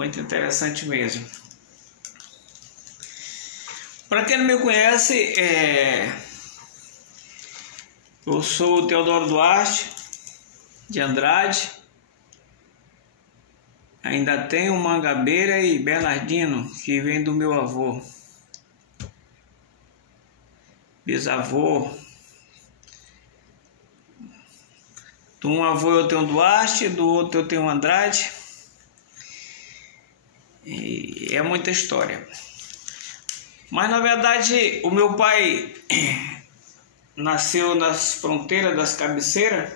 muito interessante mesmo. Para quem não me conhece, eu sou o Teodoro Duarte de Andrade. Ainda tenho Mangabeira e Bernardino, que vem do meu avô, bisavô. De um avô eu tenho Duarte, do outro eu tenho Andrade. E é muita história. Mas na verdade o meu pai nasceu nas fronteiras das cabeceiras.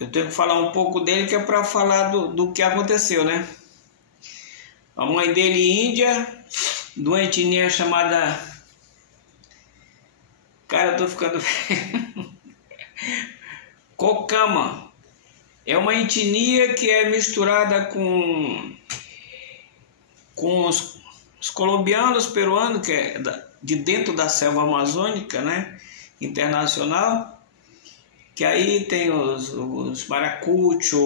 Eu tenho que falar um pouco dele, que é para falar do que aconteceu, né? A mãe dele, índia, de uma etnia chamada... Cara, eu tô ficando... Cocama. É uma etnia que é misturada com os colombianos, peruanos, que é de dentro da selva amazônica, né? Internacional. Que aí tem os maracucho,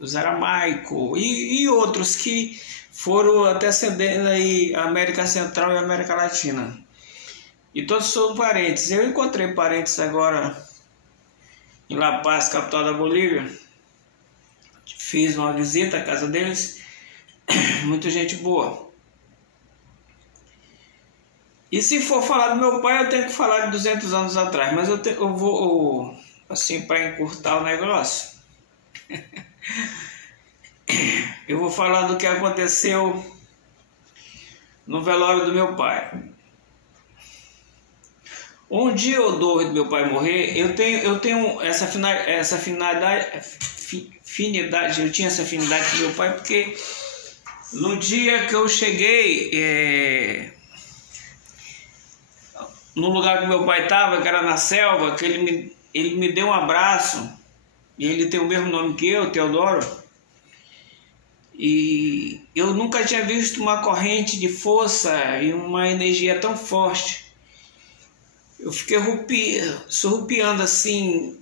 os aramaico e outros que foram até ascendendo aí a América Central e a América Latina. E todos são parentes. Eu encontrei parentes agora em La Paz, capital da Bolívia. Fiz uma visita à casa deles. Muita gente boa. E se for falar do meu pai, eu tenho que falar de 200 anos atrás. Mas eu vou, assim, para encurtar o negócio, eu vou falar do que aconteceu no velório do meu pai. Um dia ou dois do meu pai morrer, eu tenho essa afinidade, eu tinha essa afinidade com meu pai, porque no dia que eu cheguei no lugar que meu pai estava, que era na selva, que ele me deu um abraço, e ele tem o mesmo nome que eu, Teodoro, e eu nunca tinha visto uma corrente de força e uma energia tão forte. Eu fiquei surrupiando assim,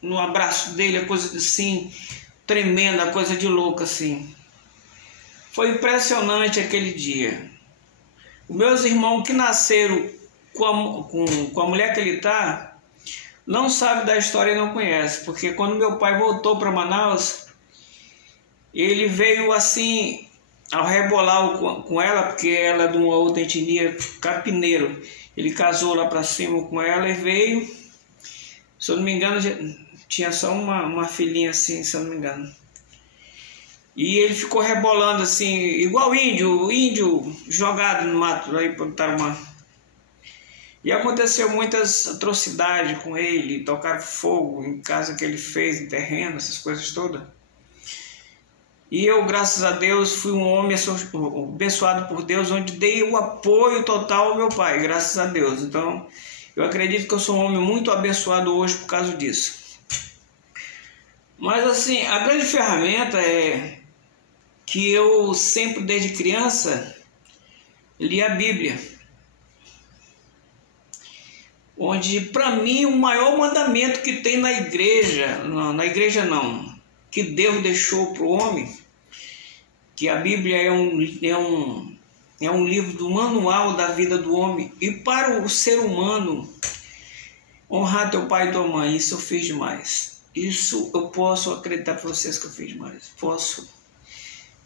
no abraço dele, a coisa assim, tremenda, coisa de louco assim. Foi impressionante aquele dia. Os meus irmãos que nasceram com a mulher que ele está, não sabe da história e não conhece, porque quando meu pai voltou para Manaus, ele veio assim, ao rebolar com ela, porque ela é de uma outra etnia, capineiro. Ele casou lá para cima com ela e veio, se eu não me engano, tinha só uma filhinha assim, se eu não me engano. E ele ficou rebolando assim, igual índio jogado no mato, aí para Tarumã. E aconteceu muitas atrocidades com ele, tocaram fogo em casa que ele fez, em terreno, essas coisas todas. E eu, graças a Deus, fui um homem abençoado por Deus, onde dei o apoio total ao meu pai, graças a Deus. Então, eu acredito que eu sou um homem muito abençoado hoje por causa disso. Mas assim, a grande ferramenta é que eu sempre, desde criança, li a Bíblia. Onde, para mim, o maior mandamento que tem na igreja, que Deus deixou para o homem, que a Bíblia é um livro do manual da vida do homem, e para o ser humano, honrar teu pai e tua mãe, isso eu fiz demais. Isso eu posso acreditar para vocês que eu fiz demais.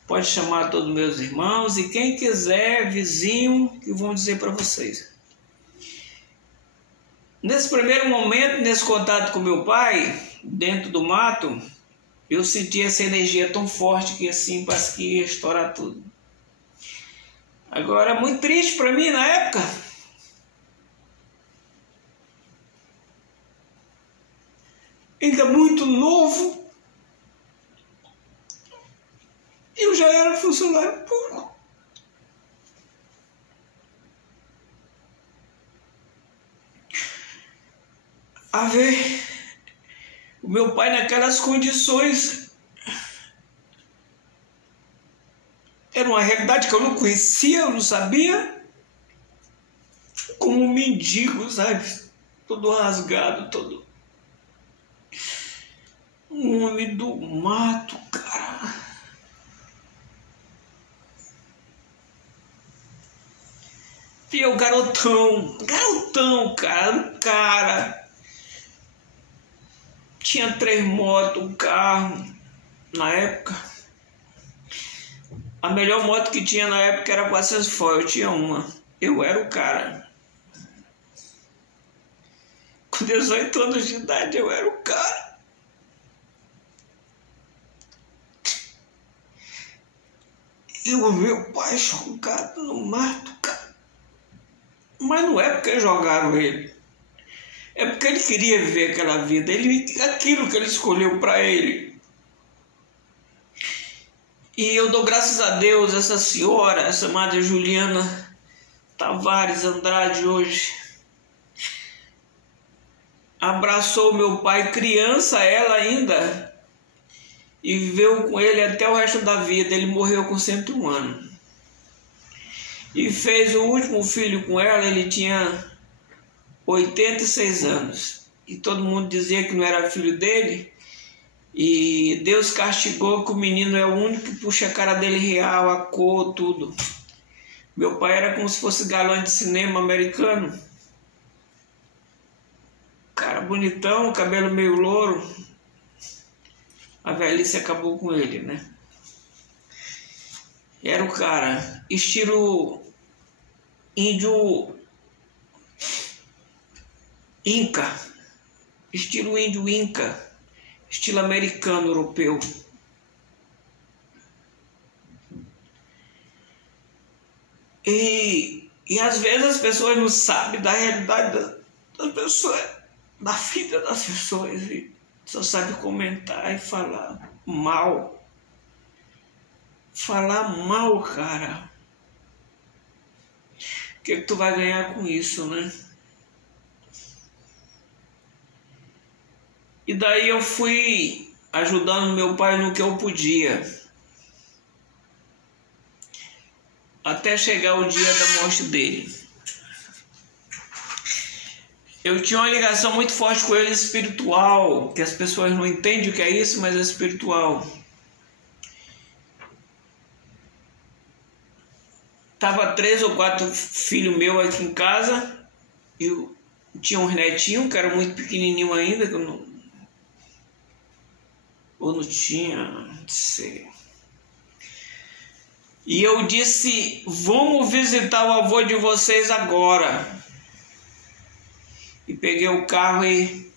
Pode chamar todos os meus irmãos e quem quiser, vizinho, que vão dizer para vocês. Nesse primeiro momento, nesse contato com meu pai, dentro do mato, eu senti essa energia tão forte que assim, parece que ia estourar tudo. Agora, muito triste para mim na época. Ainda muito novo. Eu já era funcionário público. A ver, o meu pai naquelas condições era uma realidade que eu não conhecia, eu não sabia, como um mendigo, sabe, todo rasgado, um homem do mato, cara. E eu, garotão, cara, um cara. Tinha 3 motos, um carro, na época. A melhor moto que tinha na época era a 400 Foil, eu tinha uma. Eu era o cara. Com 18 anos de idade, eu era o cara. E o meu pai jogado no mato, cara. Mas não é porque jogaram ele. É porque ele queria viver aquela vida. Aquilo que ele escolheu para ele. E eu dou graças a Deus, essa senhora, essa Madre Juliana Tavares Andrade hoje, abraçou meu pai, criança ela ainda, e viveu com ele até o resto da vida. Ele morreu com 101 anos. E fez o último filho com ela, ele tinha 86 anos. E todo mundo dizia que não era filho dele. E Deus castigou que o menino é o único que puxa a cara dele real, a cor, tudo. Meu pai era como se fosse galã de cinema americano. Cara bonitão, cabelo meio louro. A velhice acabou com ele, né? Era o cara, estilo índio inca, estilo índio inca, estilo americano, europeu. E às vezes as pessoas não sabem da realidade das pessoas, da vida das pessoas, e só sabem comentar e falar mal. Falar mal, cara. O que tu vai ganhar com isso, né? E daí eu fui ajudando meu pai no que eu podia. Até chegar o dia da morte dele. Eu tinha uma ligação muito forte com ele espiritual, que as pessoas não entendem o que é isso, mas é espiritual. Tava 3 ou 4 filhos meus aqui em casa. Eu tinha uns netinhos que eram muito pequenininho ainda, que eu não... Ou não tinha, não sei. E eu disse, vamos visitar o avô de vocês agora. E peguei o carro e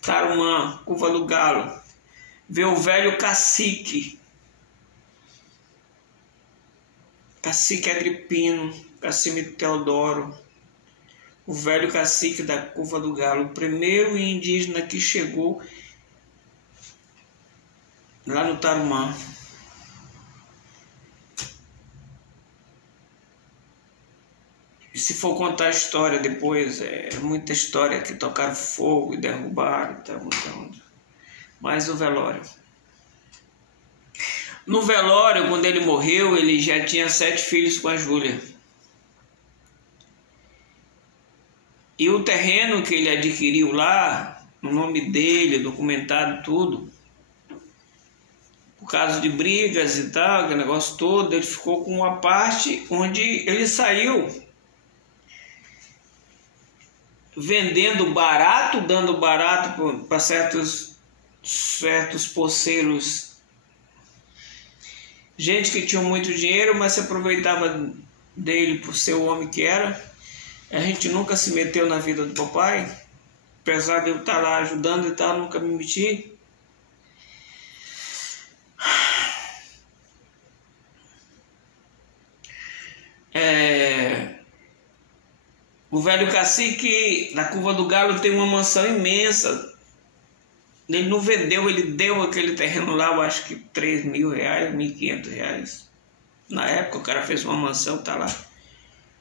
Tarumã, Curva do Galo. Ver o velho cacique. Cacique Agripino, Cacique Teodoro. O velho cacique da Curva do Galo. O primeiro indígena que chegou lá no Tarumã. E se for contar a história depois, é muita história que tocaram fogo e derrubaram. Então, mas o velório. No velório, quando ele morreu, ele já tinha 7 filhos com a Júlia. E o terreno que ele adquiriu lá, no nome dele, documentado tudo, por causa de brigas e tal, aquele negócio todo, ele ficou com uma parte onde ele saiu vendendo barato, dando barato para certos poceiros, gente que tinha muito dinheiro, mas se aproveitava dele por ser o homem que era. A gente nunca se meteu na vida do papai, apesar de eu estar lá ajudando e tal, nunca me meti. O velho cacique na Curva do Galo tem uma mansão imensa. Ele não vendeu, ele deu aquele terreno lá, eu acho que R$3.000, R$1.500. Na época o cara fez uma mansão, tá lá.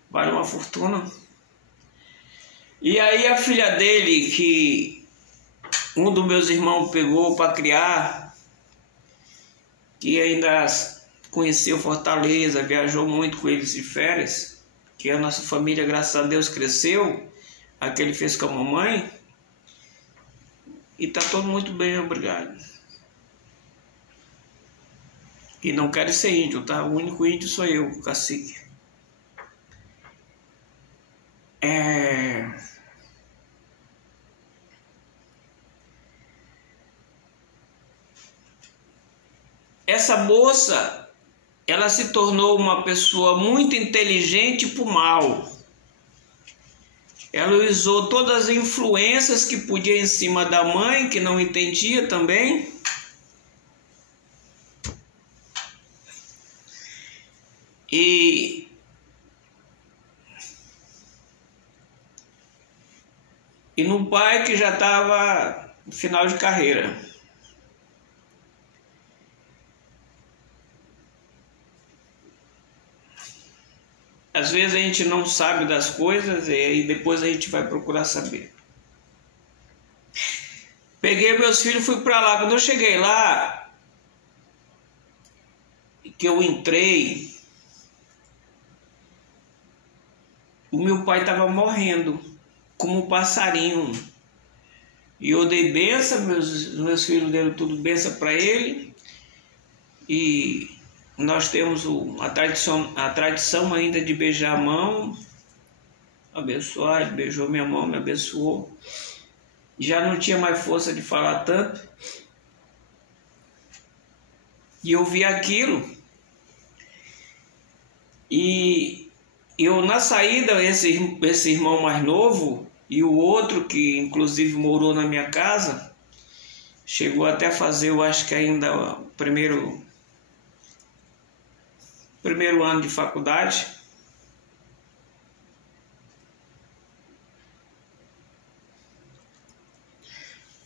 Vale uma fortuna. E aí a filha dele, que um dos meus irmãos pegou para criar, que ainda conheceu Fortaleza, viajou muito com eles de férias, que a nossa família, graças a Deus, cresceu, a que ele fez com a mamãe, e tá todo muito bem, obrigado. E não quero ser índio, tá? O único índio sou eu, o cacique. essa moça, ela se tornou uma pessoa muito inteligente para o mal. Ela usou todas as influências que podia em cima da mãe, que não entendia também. E no pai que já estava no final de carreira. Às vezes a gente não sabe das coisas e aí depois a gente vai procurar saber. Peguei meus filhos e fui para lá. Quando eu cheguei lá, que eu entrei, o meu pai estava morrendo, como um passarinho. E eu dei benção, meus filhos deram tudo benção para ele. E nós temos a tradição ainda de beijar a mão, abençoar. Ele beijou minha mão, me abençoou. Já não tinha mais força de falar tanto. E eu vi aquilo. E eu, na saída, esse irmão mais novo e o outro, que inclusive morou na minha casa, chegou até a fazer, eu acho que ainda o primeiro ano de faculdade.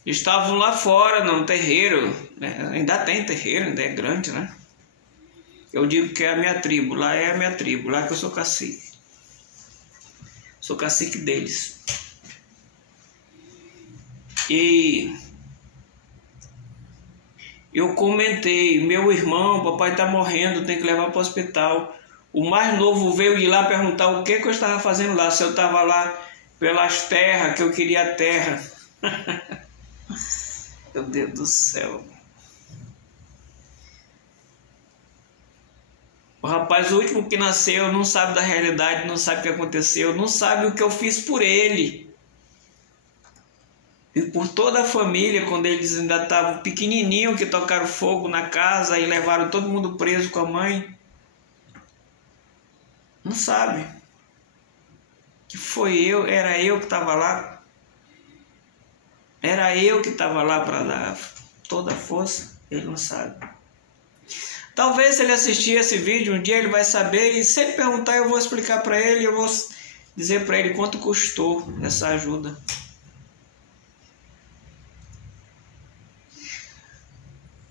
Estavam lá fora, no terreiro, né? Ainda tem terreiro, ainda é grande, né? Eu digo que é a minha tribo, lá é a minha tribo, lá que eu sou cacique. Sou cacique deles. E eu comentei, meu irmão, papai está morrendo, tem que levar para o hospital. O mais novo veio de lá perguntar o que eu estava fazendo lá, se eu estava lá pelas terras, que eu queria a terra. Meu Deus do céu. O rapaz, o último que nasceu, não sabe da realidade, não sabe o que aconteceu, não sabe o que eu fiz por ele. E por toda a família, quando eles ainda estavam pequenininhos, que tocaram fogo na casa e levaram todo mundo preso com a mãe. Não sabe. Que foi eu, era eu que estava lá. Era eu que estava lá para dar toda a força. Ele não sabe. Talvez se ele assistir esse vídeo, um dia ele vai saber, e se ele perguntar eu vou explicar para ele, eu vou dizer para ele quanto custou essa ajuda.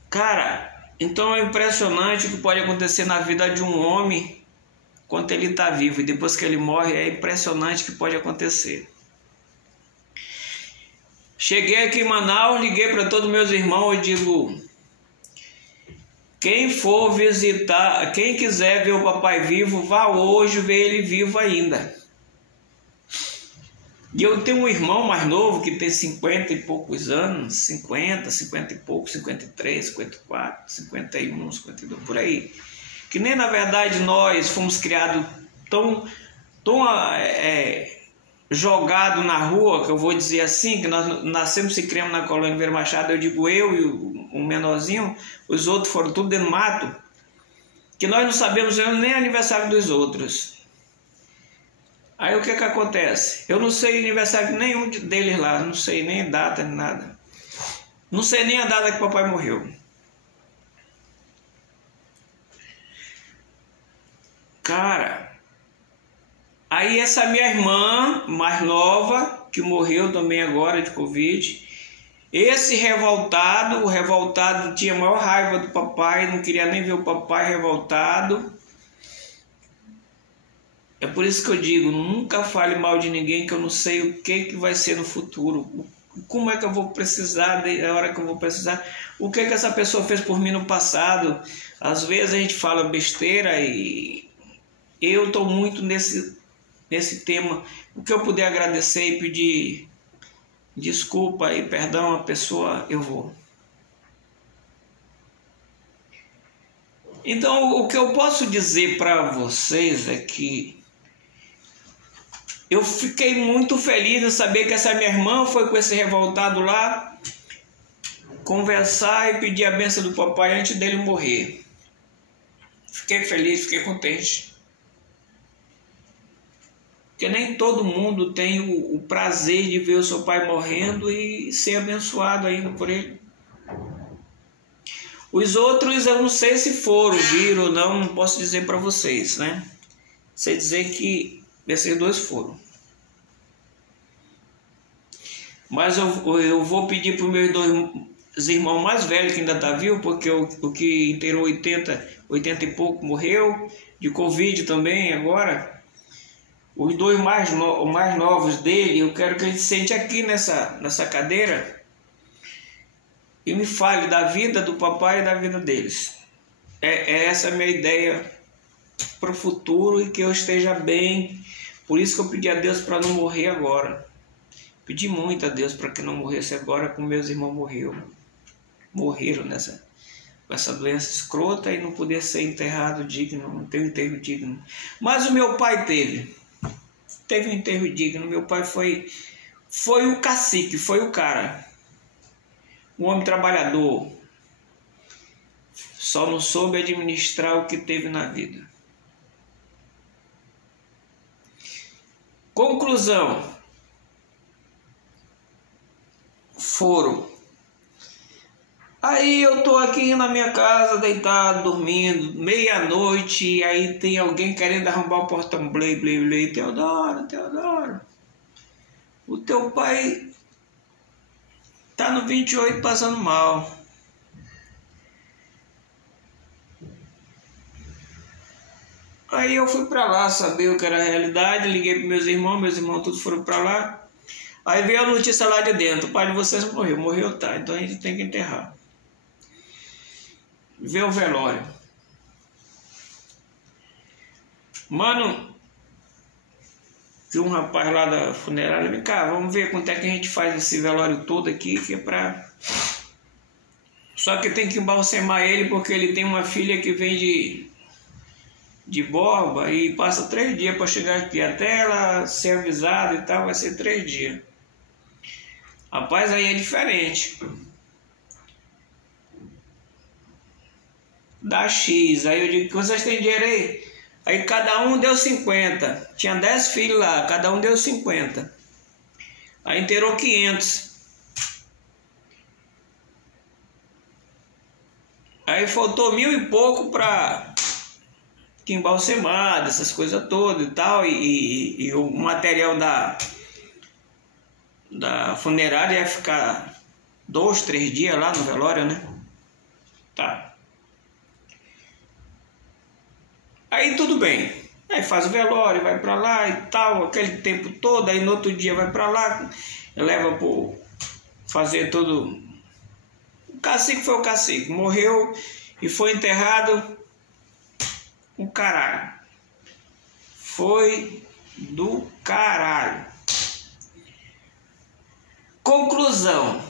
Cara, então é impressionante o que pode acontecer na vida de um homem enquanto ele está vivo, e depois que ele morre é impressionante o que pode acontecer. Cheguei aqui em Manaus, liguei para todos meus irmãos e digo: quem for visitar, quem quiser ver o papai vivo, vá hoje ver ele vivo ainda. E eu tenho um irmão mais novo que tem 50 e poucos anos, 50 e poucos, 53, 54, 51, 52, por aí. Que nem na verdade nós fomos criados tão jogado na rua, que eu vou dizer assim, que nós nascemos e criamos na colônia Vera Machado, eu digo eu e o menorzinho, os outros foram tudo dentro do mato, que nós não sabemos nem aniversário dos outros. Aí o que acontece? Eu não sei aniversário nenhum deles lá, não sei nem data, nem nada. Não sei nem a data que o papai morreu. Cara, aí essa minha irmã mais nova, que morreu também agora de Covid, esse o revoltado tinha a maior raiva do papai, não queria nem ver o papai revoltado. É por isso que eu digo, nunca fale mal de ninguém, que eu não sei o que vai ser no futuro. Como é que eu vou precisar, da hora que eu vou precisar, o que essa pessoa fez por mim no passado. Às vezes a gente fala besteira e eu estou muito nesse tema. O que eu puder agradecer e pedir desculpa e perdão à pessoa, eu vou. Então, o que eu posso dizer para vocês é que eu fiquei muito feliz em saber que essa minha irmã foi com esse revoltado lá conversar e pedir a bênção do papai antes dele morrer. Fiquei feliz, fiquei contente. Porque nem todo mundo tem o prazer de ver o seu pai morrendo e ser abençoado ainda por ele. Os outros eu não sei se foram, viram ou não posso dizer para vocês, né? Sei dizer que esses dois foram. Mas eu vou pedir para os meus dois irmãos mais velhos, que ainda está vivo, porque o que inteirou 80 e pouco morreu, de Covid também agora. Os dois mais novos dele, eu quero que ele sente aqui nessa cadeira e me fale da vida do papai e da vida deles. É essa a minha ideia para o futuro e que eu esteja bem. Por isso que eu pedi a Deus para não morrer agora. Pedi muito a Deus para que não morresse agora, como meus irmãos morreram com essa doença escrota e não podia ser enterrado digno, não tem um enterro digno. Mas o meu pai teve um enterro digno. Meu pai foi o cacique, foi o cara, um homem trabalhador, só não soube administrar o que teve na vida. Conclusão: foram. Aí eu tô aqui na minha casa, deitado, dormindo, meia-noite, e aí tem alguém querendo arrombar o portão. Blei, blei, blei. Teodoro, o teu pai tá no 28 passando mal. Aí eu fui pra lá saber o que era a realidade, liguei pros meus irmãos todos foram pra lá. Aí veio a notícia lá de dentro: o pai de vocês morreu, tá, então a gente tem que enterrar. Veio o velório. Mano, que um rapaz lá da funerária, vem cá, vamos ver quanto é que a gente faz esse velório todo aqui, que é pra... Só que tem que embalsamar ele, porque ele tem uma filha que vem de Borba e passa 3 dias para chegar aqui. Até ela ser avisada e tal, vai ser 3 dias. Rapaz, aí é diferente. Dá X. Aí eu digo: que vocês têm dinheiro aí? Aí cada um deu 50. Tinha 10 filhos lá, cada um deu 50. Aí inteirou 500. Aí faltou 1000 e pouco para que embalsamado, essas coisas todas e tal. E o material da funerária ia ficar 2, 3 dias lá no velório, né? Tá. Aí tudo bem. Aí faz o velório, vai pra lá e tal, aquele tempo todo. Aí no outro dia vai pra lá, leva por fazer todo... O cacique foi o cacique, morreu e foi enterrado. O caralho. Foi do caralho. Conclusão.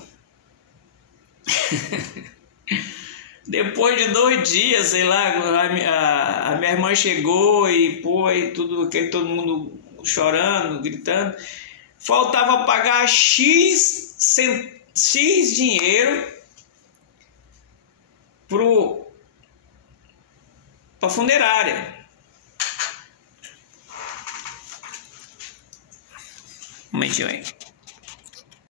Depois de 2 dias, sei lá, a minha irmã chegou e pô, aí todo mundo chorando, gritando. Faltava pagar X dinheiro pra funerária. Um momentinho aí.